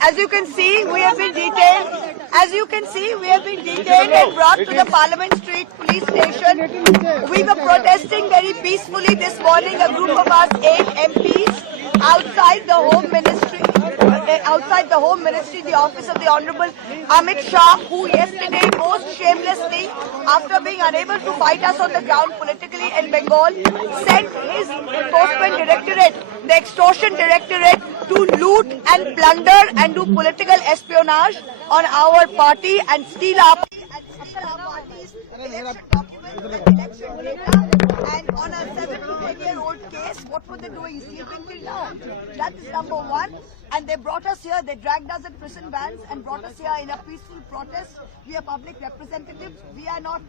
As you can see, we have been detained. As you can see, we have been detained and brought to the Parliament Street police station. We were protesting very peacefully this morning. A group of us, 8 MPs, outside the Home Ministry, the office of the Honorable Amit Shah, who yesterday most shamelessly, after being unable to fight us on the ground politically in Bengal, sent his enforcement directorate, the extortion directorate, to loot and plunder and do political espionage on our party and steal our party and steal our party's election documents and election data. And on a 7 to 10-year-old case, what were they doing? Sleeping till now. That is number one. And they brought us here, they dragged us in prison vans and brought us here in a peaceful protest. We are public representatives. We are not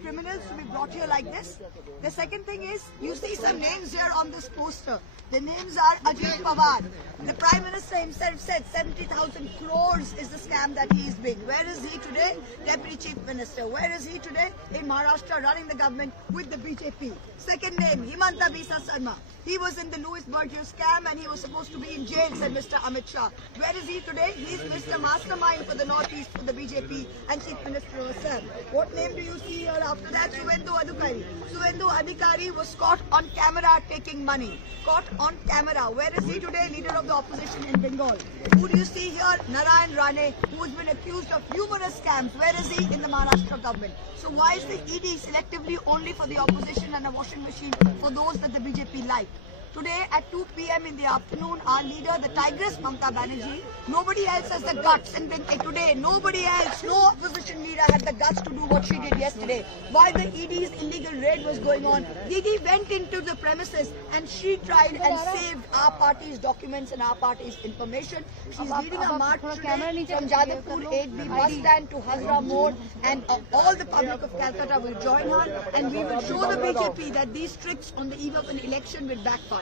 criminals to be brought here like this. The second thing is, you see some names here on this poster. The names are Ajit Pawar. The Prime Minister himself said 70,000 crores is the scam that he is doing. Where is he today? Deputy Chief Minister. Where is he today? In Maharashtra, running the government with the BJP. Second name, Himanta Bisa Sarma. He was in the Louis Berger scam and he was supposed to be in jail, said Mr. Amit Shah. Where is he today? He is Mr. Mastermind for the Northeast, for the BJP and Chief Minister herself. What name do you see here after that? Suvendu Adhikari. Suvendu Adhikari was caught on camera taking money. Caught on camera. Where is he today? Leader of the opposition in Bengal. Who do you see here? Narayan Rane, who has been accused of numerous scams. Where is he? In the Maharashtra government. So why is the ED selectively only for the opposition and a washing machine for those that the BJP like? Today at 2 p.m. in the afternoon, our leader, the Tigress Mamata Banerjee, nobody else has the guts. And today, nobody else, no opposition leader had the guts to do what she did yesterday. While the ED's illegal raid was going on, Didi went into the premises and she tried and saved our party's documents and our party's information. She's leading a march today from Jadavpur 8B bus stand to Hazra Mode, and all the public of Calcutta will join her, and we will show the BJP that these tricks on the eve of an election will backfire.